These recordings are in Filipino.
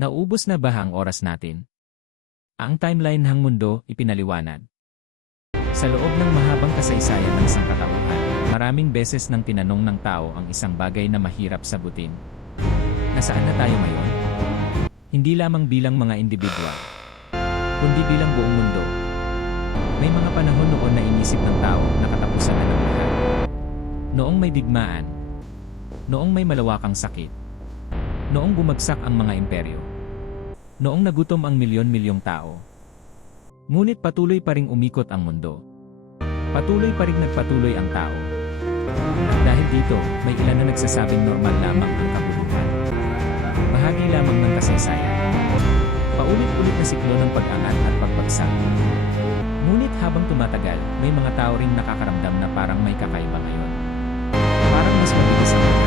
Naubos na ba ang oras natin? Ang timeline ng mundo ipinaliwanag. Sa loob ng mahabang kasaysayan ng sangkatauhan, maraming beses nang tinanong ng tao ang isang bagay na mahirap sagutin. Nasaan na tayo ngayon? Hindi lamang bilang mga individual, kundi bilang buong mundo. May mga panahon noon na inisip ng tao na katapusan na ng lahat. Noong may digmaan, noong may malawakang sakit, noong bumagsak ang mga imperyo, noong nagutom ang milyon-milyong tao. Ngunit patuloy pa ring umikot ang mundo. Patuloy pa ring nagpatuloy ang tao. Dahil dito, may ilan na nagsasabing normal lamang ang kabuluhan. Bahagi lamang ng kasaysayan. Paulit-ulit na siklo ng pag-angat at pagbagsak. Ngunit habang tumatagal, may mga tao ring nakakaramdam na parang may kakaiba ngayon. Parang mas mabilis ang lahat.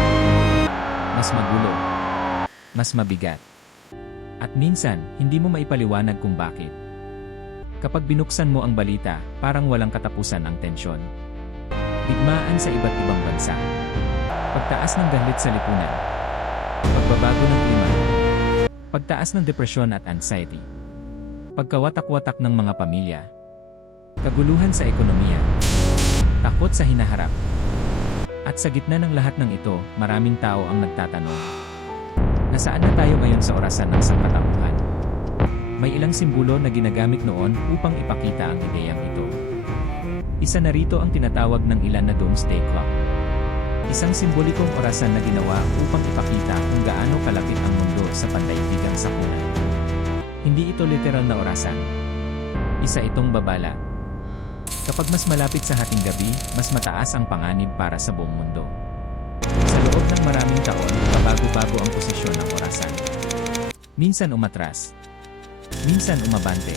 Mas magulo. Mas mabigat. At minsan, hindi mo maipaliwanag kung bakit. Kapag binuksan mo ang balita, parang walang katapusan ang tensyon. Digmaan sa iba't ibang bansa. Pagtaas ng galit sa lipunan. Pagbabago ng klima. Pagtaas ng depresyon at anxiety. Pagkawatak-watak ng mga pamilya. Kaguluhan sa ekonomiya. Takot sa hinaharap. At sa gitna ng lahat ng ito, maraming tao ang nagtatanong. Nasaan na tayo ngayon sa orasan ng sangkatauhan? May ilang simbolo na ginagamit noon upang ipakita ang ideyang ito. Isa na rito ang tinatawag ng ilan na Doomsday Clock. Isang simbolikong orasan na ginawa upang ipakita kung gaano kalapit ang mundo sa pandaigdigang sakunan. Hindi ito literal na orasan. Isa itong babala. Kapag mas malapit sa hating gabi, mas mataas ang panganib para sa buong mundo. Sa loob ng maraming taon, pabago-bago ang posisyon ng orasan. Minsan umatras. Minsan umabante.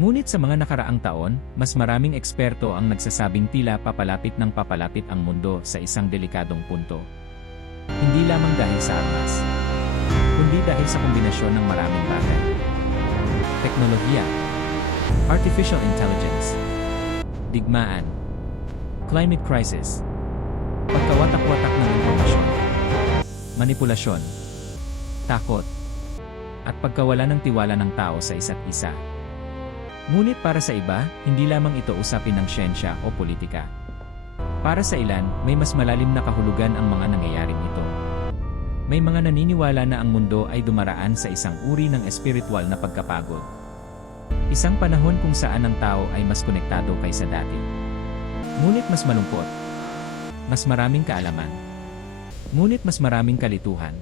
Ngunit sa mga nakaraang taon, mas maraming eksperto ang nagsasabing tila papalapit ng papalapit ang mundo sa isang delikadong punto. Hindi lamang dahil sa armas, kundi dahil sa kombinasyon ng maraming bagay. Teknolohiya, artificial intelligence, digmaan, climate crisis, pagkawatak-watak ng impormasyon, manipulasyon, takot, at pagkawala ng tiwala ng tao sa isa't isa. Ngunit para sa iba, hindi lamang ito usapin ng siyensya o politika. Para sa ilan, may mas malalim na kahulugan ang mga nangyayaring ito. May mga naniniwala na ang mundo ay dumaraan sa isang uri ng espiritual na pagkapagod. Isang panahon kung saan ang tao ay mas konektado kaysa dati. Ngunit mas malungkot. Mas maraming kaalaman. Ngunit mas maraming kalituhan.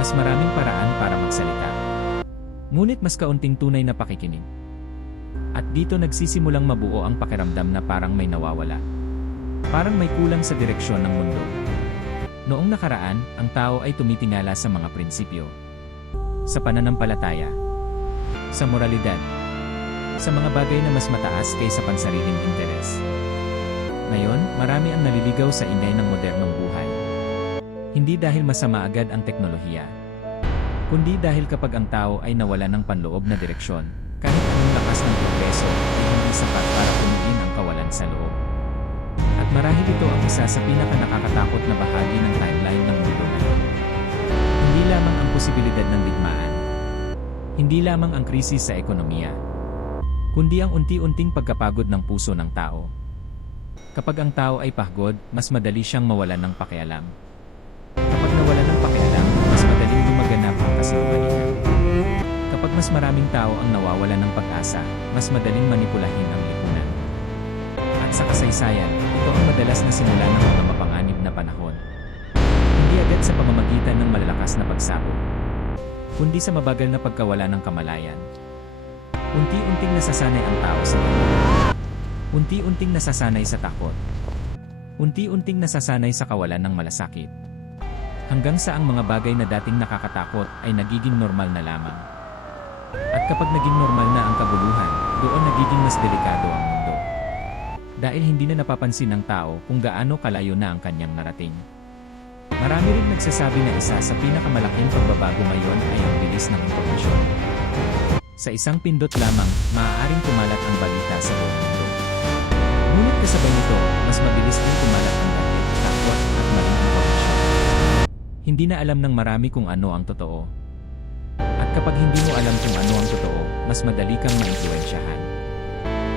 Mas maraming paraan para magsalita. Ngunit mas kaunting tunay na pakikinig. At dito nagsisimulang mabuo ang pakiramdam na parang may nawawala. Parang may kulang sa direksyon ng mundo. Noong nakaraan, ang tao ay tumitingala sa mga prinsipyo. Sa pananampalataya. Sa moralidad. Sa mga bagay na mas mataas kaysa pansariling interes. Ngayon, marami ang naliligaw sa ingay ng modernong buhay. Hindi dahil masama agad ang teknolohiya, kundi dahil kapag ang tao ay nawala ng panloob na direksyon, kahit anong lakas ng progreso ay hindi sapat para punuin ang kawalan sa loob. At marahil ito ang isa sa pinaka-nakakatakot na bahagi ng timeline ng mundo ngayon. Hindi lamang ang posibilidad ng digmaan, hindi lamang ang krisis sa ekonomiya, kundi ang unti-unting pagkapagod ng puso ng tao. Kapag ang tao ay pagod, mas madali siyang mawalan ng pakialam. Kapag nawalan ng pakialam, mas madaling lumaganap ang kasinungalingan. Kapag mas maraming tao ang nawawalan ng pag-asa, mas madaling manipulahin ang lipunan. At sa kasaysayan, ito ang madalas na simula ng mga mapanganib na panahon. Hindi agad sa pamamagitan ng malalakas na pagsabog, kundi sa mabagal na pagkawala ng kamalayan. Unti-unting nasasanay ang tao sa gulo. Unti-unting nasasanay sa takot. Unti-unting nasasanay sa kawalan ng malasakit. Hanggang sa ang mga bagay na dating nakakatakot ay nagiging normal na lamang. At kapag naging normal na ang kabuluhan, doon nagiging mas delikado ang mundo. Dahil hindi na napapansin ng tao kung gaano kalayo na ang kanyang narating. Marami rin nagsasabi na isa sa pinakamalaking pagbabago ngayon ay ang bilis ng impormasyon. Sa isang pindot lamang, maaaring kumalat ang balita sa buong mundo. Ngunit kasabay nito, mas mabilis din kumalat ang galit, takot at maling impormasyon. Hindi na alam ng marami kung ano ang totoo. kapag hindi mo alam kung ano ang totoo, mas madali kang maimpluwensyahan.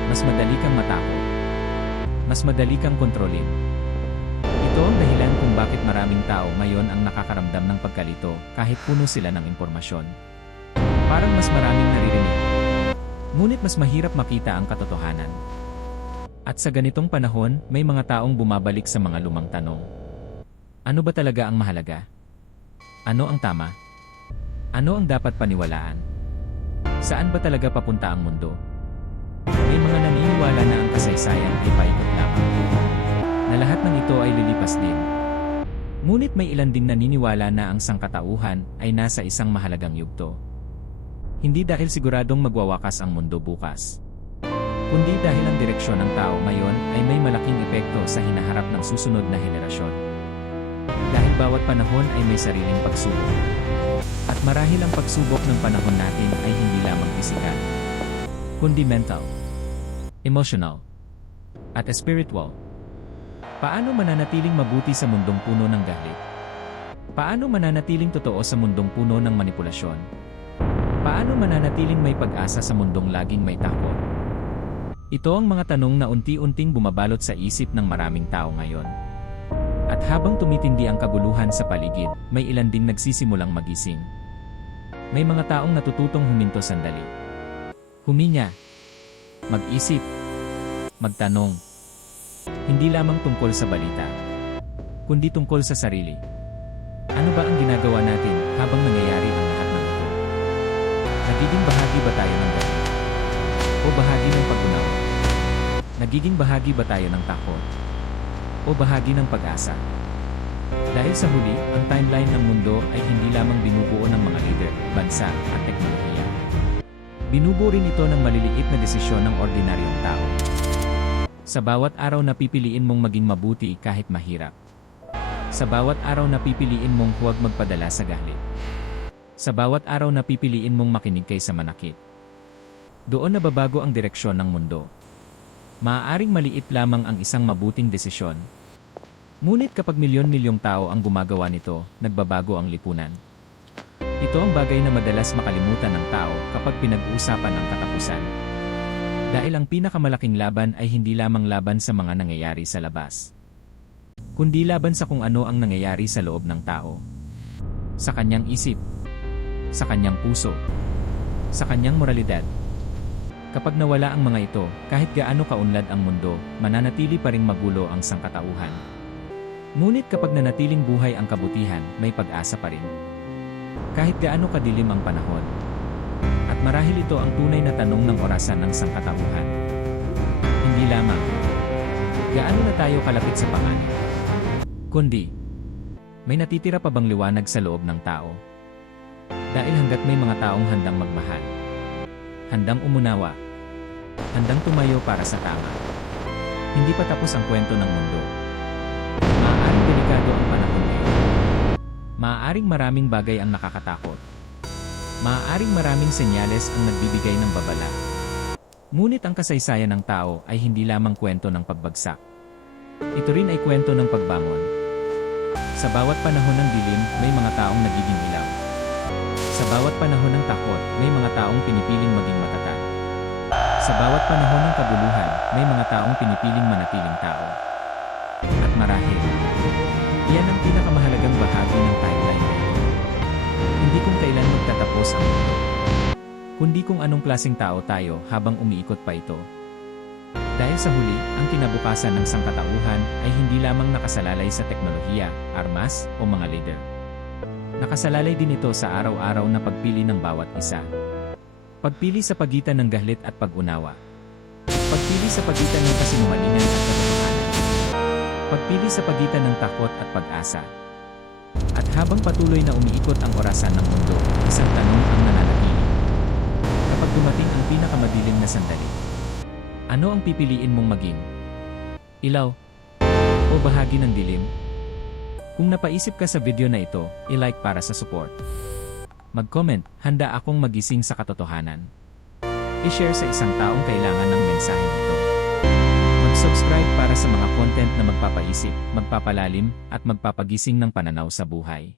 Mas madali kang matakot. Mas madali kang kontrolin. Ito ang dahilan kung bakit maraming tao ngayon ang nakakaramdam ng pagkalito kahit puno sila ng impormasyon. Parang mas maraming naririnig. Ngunit mas mahirap makita ang katotohanan. At sa ganitong panahon, may mga taong bumabalik sa mga lumang tanong. Ano ba talaga ang mahalaga? Ano ang tama? Ano ang dapat paniwalaan? Saan ba talaga papunta ang mundo? May mga naniniwala na ang kasaysayan ay paikot lamang. Na lahat ng ito ay lilipas din. Ngunit may ilan ding naniniwala na ang sangkatauhan ay nasa isang mahalagang yugto. Hindi dahil siguradong magwawakas ang mundo bukas, kundi dahil ang direksyon ng tao ngayon ay may malaking epekto sa hinaharap ng susunod na henerasyon. Dahil bawat panahon ay may sariling pagsubok. At marahil ang pagsubok ng panahon natin ay hindi lamang pisikal, kundi mental, emotional, at spiritual. Paano mananatiling mabuti sa mundong puno ng galit? Paano mananatiling totoo sa mundong puno ng manipulasyon? Paano mananatiling may pag-asa sa mundong laging may takot? Ito ang mga tanong na unti-unting bumabalot sa isip ng maraming tao ngayon. At habang tumitindi ang kaguluhan sa paligid, may ilan ding nagsisimulang magising. May mga taong natututong huminto sandali. Huminga. Mag-isip. Magtanong. Hindi lamang tungkol sa balita, kundi tungkol sa sarili. Ano ba ang ginagawa natin habang nangyayari ang lahat ng ito? Nagiging bahagi ba tayo ng galit? O bahagi ng pag-unawa? Nagiging bahagi ba tayo ng takot? O bahagi ng pag-asa? Dahil sa huli, ang timeline ng mundo ay hindi lamang binubuo ng mga leader, bansa, at teknolohiya. Binubuo rin ito ng maliliit na desisyon ng ordinaryong tao. Sa bawat araw na pipiliin mong maging mabuti kahit mahirap. Sa bawat araw na pipiliin mong huwag magpadala sa galit. Sa bawat araw na pipiliin mong makinig kaysa manakit. Doon nababago ang direksyon ng mundo. Maaaring maliit lamang ang isang mabuting desisyon. Ngunit kapag milyon-milyong tao ang gumagawa nito, nagbabago ang lipunan. Ito ang bagay na madalas makalimutan ng tao kapag pinag-uusapan ang katapusan. Dahil ang pinakamalaking laban ay hindi lamang laban sa mga nangyayari sa labas, kundi laban sa kung ano ang nangyayari sa loob ng tao. Sa kanyang isip, sa kanyang puso, sa kanyang moralidad. Kapag nawala ang mga ito, kahit gaano kaunlad ang mundo, mananatili pa ring magulo ang sangkatauhan. Ngunit kapag nanatiling buhay ang kabutihan, may pag-asa pa rin. Kahit gaano kadilim ang panahon. At marahil ito ang tunay na tanong ng orasan ng sangkatauhan. Hindi lamang, gaano na tayo kalapit sa panganib? Kundi, may natitira pa bang liwanag sa loob ng tao? Dahil hanggat may mga taong handang magmahal, handang umunawa, handang tumayo para sa tama, hindi pa tapos ang kwento ng mundo. Maaaring delikado ang panahon ngayon. Maaaring maraming bagay ang nakakatakot. Maaaring maraming senyales ang nagbibigay ng babala. Ngunit ang kasaysayan ng tao ay hindi lamang kwento ng pagbagsak. Ito rin ay kwento ng pagbangon. Sa bawat panahon ng dilim, may mga taong nagiging ilaw. Sa bawat panahon ng takot, may mga taong pinipiling maging matatag. Sa bawat panahon ng kabuluhan, may mga taong pinipiling manatiling tao. At marahil, iyan ang pinakamahalagang bahagi ng timeline na ito. Hindi kung kailan magtatapos ang mundo, kundi kung anong klaseng tao tayo habang umiikot pa ito. Dahil sa huli, ang kinabukasan ng sangkatauhan ay hindi lamang nakasalalay sa teknolohiya, armas, o mga leader. Nakasalalay din ito sa araw-araw na pagpili ng bawat isa. Pagpili sa pagitan ng galit at pag-unawa. Pagpili sa pagitan ng kasinungalingan at katotohanan. Pagpili sa pagitan ng takot at pag-asa. At habang patuloy na umiikot ang orasan ng mundo, isang tanong ang nananatili. Kapag dumating ang pinakamadilim na sandali, ano ang pipiliin mong maging? Ilaw? O bahagi ng dilim? Kung napaisip ka sa video na ito, i-like para sa support. Mag-comment, handa akong magising sa katotohanan. I-share sa isang taong kailangan ng mensaheng ito. Mag-subscribe para sa mga content na magpapaisip, magpapalalim, at magpapagising ng pananaw sa buhay.